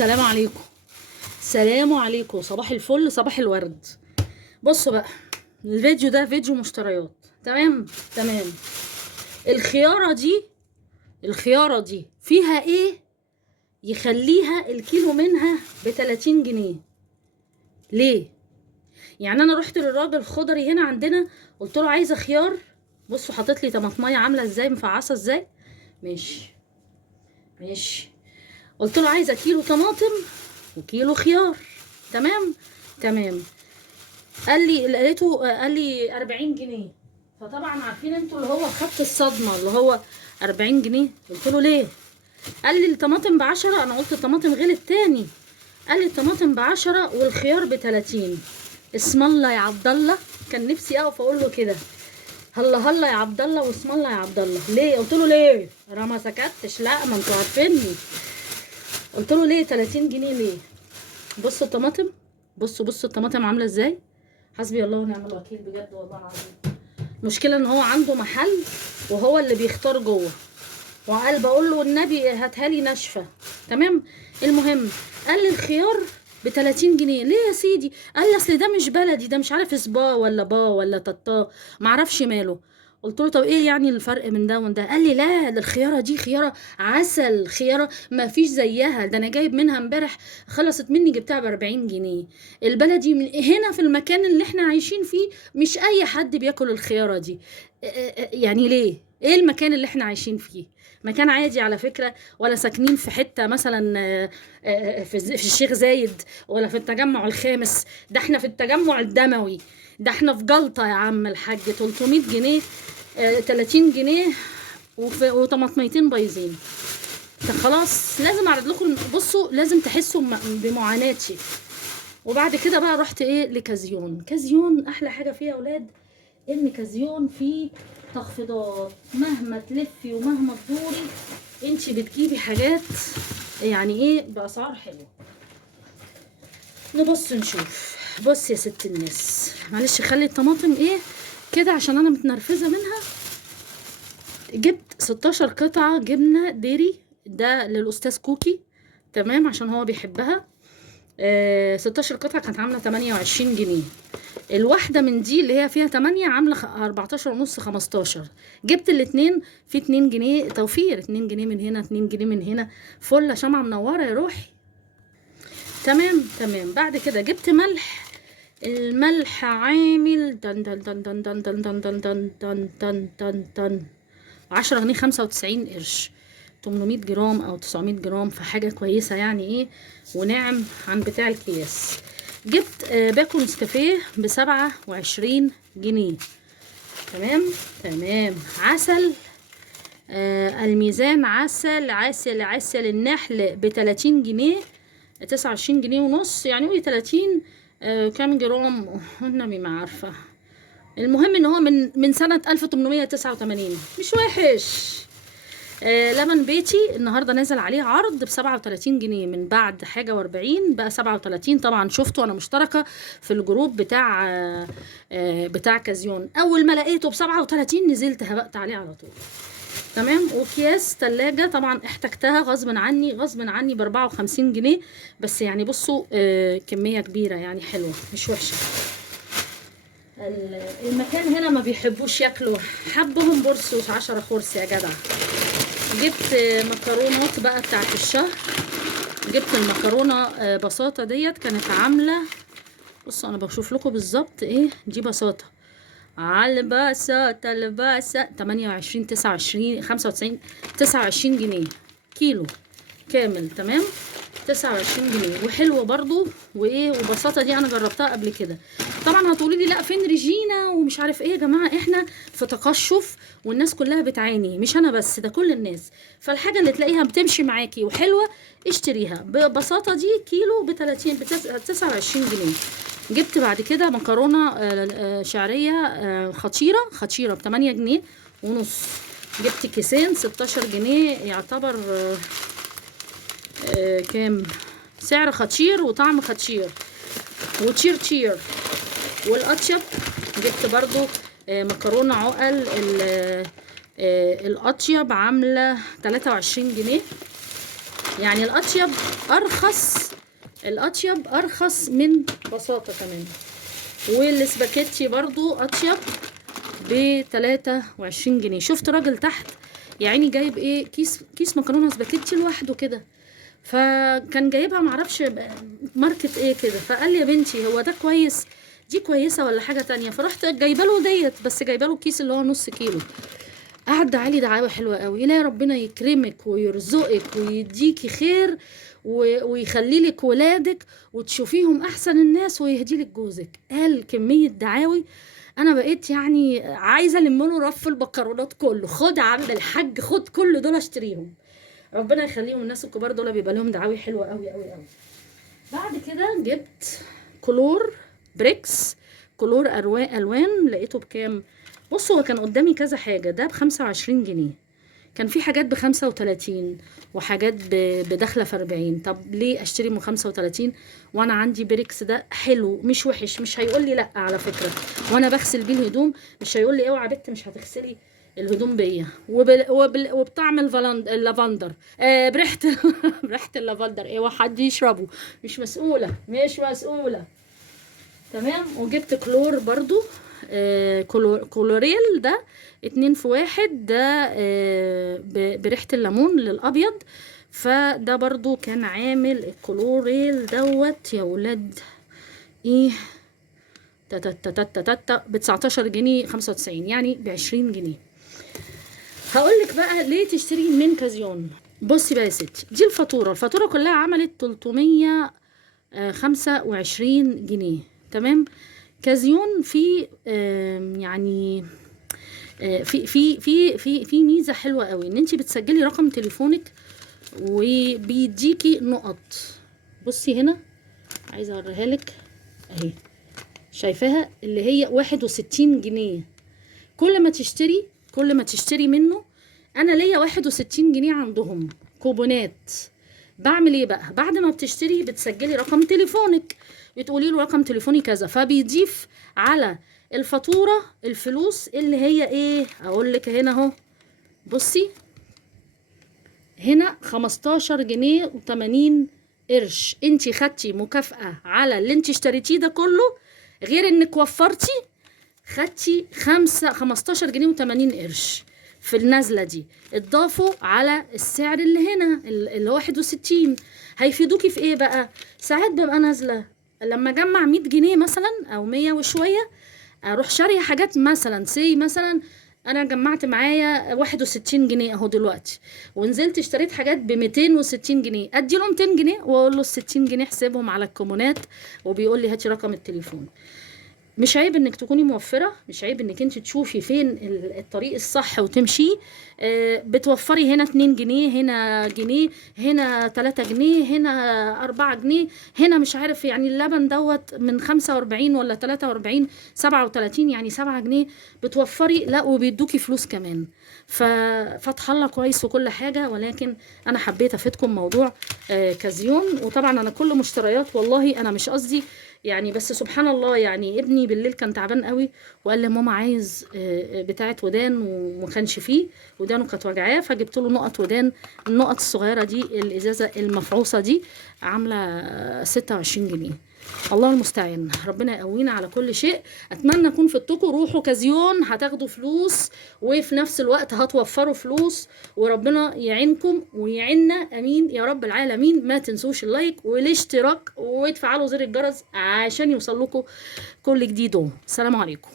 السلام عليكم. السلام عليكم، صباح الفل، صباح الورد. بصوا بقى، الفيديو ده فيديو مشتريات. تمام. الخيارة دي فيها ايه يخليها الكيلو منها ب30 جنيه؟ ليه؟ يعني انا رحت للراجل خضري هنا عندنا، قلت له عايزه خيار. بصوا حاطط لي طماطميه عامله ازاي، مفعصه ازاي. ماشي. قلت له عايزه كيلو طماطم وكيلو خيار. تمام. قال لي 40 جنيه. فطبعا عارفين انتوا اللي هو خدت الصدمه، اللي هو 40 جنيه. قلت له ليه؟ قال لي الطماطم ب10. انا قلت الطماطم غلت تاني. قال لي الطماطم ب10 والخيار ب30. اسم الله يا عبد الله. كان نفسي اقف اقول له كده، هلا يا عبد الله واسم الله يا عبد الله. ليه؟ قلت له ليه؟ انا ما سكتش، لا ما انتوا عارفيني. قلت له ليه 30 جنيه ليه؟ بصوا الطماطم، بصوا الطماطم عامله ازاي. حسبي الله ونعم الوكيل، بجد والله العظيم. المشكله ان هو عنده محل وهو اللي بيختار جوه، وقال بقول له والنبي هاتها لي ناشفه. تمام. المهم قال لي الخيار ب30 جنيه. ليه يا سيدي؟ قال لي اصل ده مش بلدي، ده مش عارف سبا ولا با ولا تطا، معرفش ماله. قلت له طب ايه يعني الفرق من ده وده؟ قال لي لا، ده الخياره دي خياره عسل، خياره ما فيش زيها، ده انا جايب منها امبارح، خلصت مني جبتها ب40 جنيه. البلدي من هنا في المكان اللي احنا عايشين فيه مش اي حد بياكل الخياره دي. يعني ليه؟ ايه المكان اللي احنا عايشين فيه؟ مكان عادي على فكرة، ولا ساكنين في حتة مثلا في الشيخ زايد ولا في التجمع الخامس. ده احنا في التجمع الدموي، ده احنا في جلطة يا عم الحاج. 300 جنيه 30 جنيه وطماطميتين بايظين. طب خلاص لازم اعرض لكم. بصوا لازم تحسوا بمعاناتي. وبعد كده بقى رحت ايه كازيون احلى حاجة فيها يا اولاد، ان كازيون فيه تخفيضات. مهما تلفي ومهما تدوري انتي بتجيبي حاجات يعني ايه باسعار حلوه. نبص نشوف. بص يا ست الناس، معلش خلي الطماطم ايه كده عشان انا متنرفزه منها. جبت 16 قطعه جبنه ديري، ده للاستاذ كوكي. تمام، عشان هو بيحبها. 16 قطعه كانت عامله 28 جنيه. الواحدة من دي اللي هي فيها 8 عاملة 14 ونص 15. جبت الاتنين في 2 جنيه توفير، 2 جنيه من هنا 2 جنيه من هنا. فل شمعة منورة يا روحي. تمام. بعد كده جبت ملح. الملح عامل دن دن دن دن دن دن دن دن دن دن دن دن دن 10 جنيه 95 قرش. 800 جرام او 900 جرام، فحاجة كويسة يعني ايه، وناعم عن بتاع الكياس. جبت باكو نسكافيه ب27 جنيه. تمام. عسل الميزان، عسل النحل ب30 جنيه. 29 جنيه ونص، يعني قولي 30 كام جرام النبي ما عارفة. المهم ان هو من سنة 1889، مش وحش. لبن بيتي النهارده نازل عليه عرض ب37 جنيه، من بعد حاجه و40 بقى 37. طبعا شفته، انا مشتركه في الجروب بتاع كازيون. اول ما لقيته ب37 نزلت هبقت عليه على طول. تمام. وكياس تلاجة طبعا احتجتها غصب عني ب54 جنيه. بس يعني بصوا كميه كبيره يعني حلوه مش وحشه. المكان هنا ما بيحبوش ياكلوا حبهم برص 10 خرص يا جدع. جبت مكرونات بقى بتاعت الشهر. جبت المكرونه بساطه ديت، كانت عامله، بصوا انا بشوف لكم بالظبط ايه دي بساطه. على البساطه 28 29 95 29 جنيه كيلو كامل. تمام. 29 جنيه وحلوه برضو. وايه وبساطه دي انا جربتها قبل كده. طبعا هتقولي لي لا فين ريجينا ومش عارف ايه. يا جماعه احنا في تقشف والناس كلها بتعاني، مش انا بس، ده كل الناس. فالحاجه اللي تلاقيها بتمشي معاكي وحلوه اشتريها. ببساطه دي كيلو ب 29 جنيه. جبت بعد كده مكرونه شعريه خطيره ب8 جنيه ونص. جبت كيسين 16 جنيه، يعتبر كام سعر خطير وطعم خطير وتشير. والاطيب جبت برضو مكرونه عقل الاطيب عامله 23 جنيه. يعني الاطيب ارخص، الاطيب ارخص من بساطه كمان. والسباكيتي برضو اطيب ب23 جنيه. شفت راجل تحت يعني جايب ايه، كيس مكرونه سباكيتي لوحده كده، فكان جايبها معرفش ماركت ايه كده، فقال لي يا بنتي هو ده كويس، دي كويسه ولا حاجه تانية؟ فرحت جايبه له ديت، بس جايبه له الكيس اللي هو نص كيلو. قعد علي دعاوى حلوه قوي، لا ربنا يكرمك ويرزقك ويديكي خير ويخلي لك ولادك وتشوفيهم احسن الناس ويهدي لك جوزك. قال كميه دعاوي انا بقيت يعني عايزه الم له رف البكرونات كله. خد يا عم الحاج، خد كل دول اشتريهم. ربنا يخليهم، الناس الكبار دول بيبقى لهم دعاوي حلوه قوي قوي قوي. بعد كده جبت كلور بريكس، كلور الوان. لقيته بكام؟ بصوا هو كان قدامي كذا حاجه، ده ب25 جنيه، كان في حاجات ب35 وحاجات بداخله في 40. طب ليه اشتري من 35 وانا عندي بريكس ده حلو مش وحش، مش هيقول لي لا على فكره، وانا بغسل بيه الهدوم مش هيقول لي اوعى بنت مش هتغسلي الهدوم بيا، وبطعم اللافندر، بريحه بريحه اللافندر، اوعى حد يشربه، مش مسؤوله مش مسؤوله. تمام. وجبت كلور برضو، كلوريل ده 2 في 1، ده بريحة الليمون للأبيض. فده برضو كان عامل الكلوريل دوت يا ولاد ايه، ب19 جنيه 95، يعني ب20 جنيه. هقولك بقى ليه تشتري من كازيون. بصي بقى يا ستي، دي الفاتورة كلها عملت 325 جنيه. تمام. كازيون في يعني في ميزه حلوه قوي، ان انت بتسجلي رقم تليفونك وبيديكي نقط. بصي هنا عايزه اوريها لك اهي، شايفاها اللي هي 61 جنيه. كل ما تشتري منه، انا ليا 61 جنيه عندهم كوبونات. بعمل ايه بقى؟ بعد ما بتشتري بتسجلي رقم تليفونك، بتقولي له رقم تليفوني كذا، فبيضيف على الفاتوره الفلوس اللي هي ايه، اقول لك هنا اهو. بصي هنا 15 جنيه و80 قرش. انتي خدتي مكافأة على اللي انتي اشتريتيه ده كله، غير انك وفرتي، خدتي 15 جنيه و80 قرش في النزلة دي، اتضافوا على السعر اللي هنا اللي هو 61. هيفيدوكي في ايه بقى؟ ساعات ببقى نازلة لما اجمع 100 جنيه مثلا او 100 وشوية، اروح شارية حاجات مثلا مثلا انا جمعت معايا 61 جنيه اهو دلوقتي، ونزلت اشتريت حاجات ب260 جنيه، ادي له 200 جنيه واقول له ال60 جنيه احسبهم على الكومونات، وبيقول لي هاتي رقم التليفون. مش عيب انك تكوني موفرة، مش عيب انك انت تشوفي فين الطريق الصح وتمشيه. بتوفري هنا 2 جنيه، هنا جنيه، هنا 3 جنيه، هنا 4 جنيه، هنا مش عارف يعني اللبن دوت من 45 ولا 43 37، يعني 7 جنيه بتوفري. لا وبيدوكي فلوس كمان. ففتح الله كويس وكل حاجة، ولكن انا حبيت افيدكم موضوع كازيون. وطبعا انا كل مشتريات والله انا مش قصدي يعني، بس سبحان الله يعني ابني بالليل كان تعبان قوي وقال لي ماما عايز بتاعه ودان، وما كانش فيه، ودانه كانت وجعاه، فجبت له نقط ودان. النقط الصغيره دي الازازه المفعوصه دي عامله 26 جنيه. الله المستعان، ربنا يقوينا على كل شيء. اتمنى اكون فدتكم. روحوا كازيون هتاخدوا فلوس وفي نفس الوقت هتوفروا فلوس، وربنا يعينكم ويعيننا امين يا رب العالمين. ما تنسوش اللايك والاشتراك وتفعلوا زر الجرس عشان يوصل لكم كل جديد. السلام عليكم.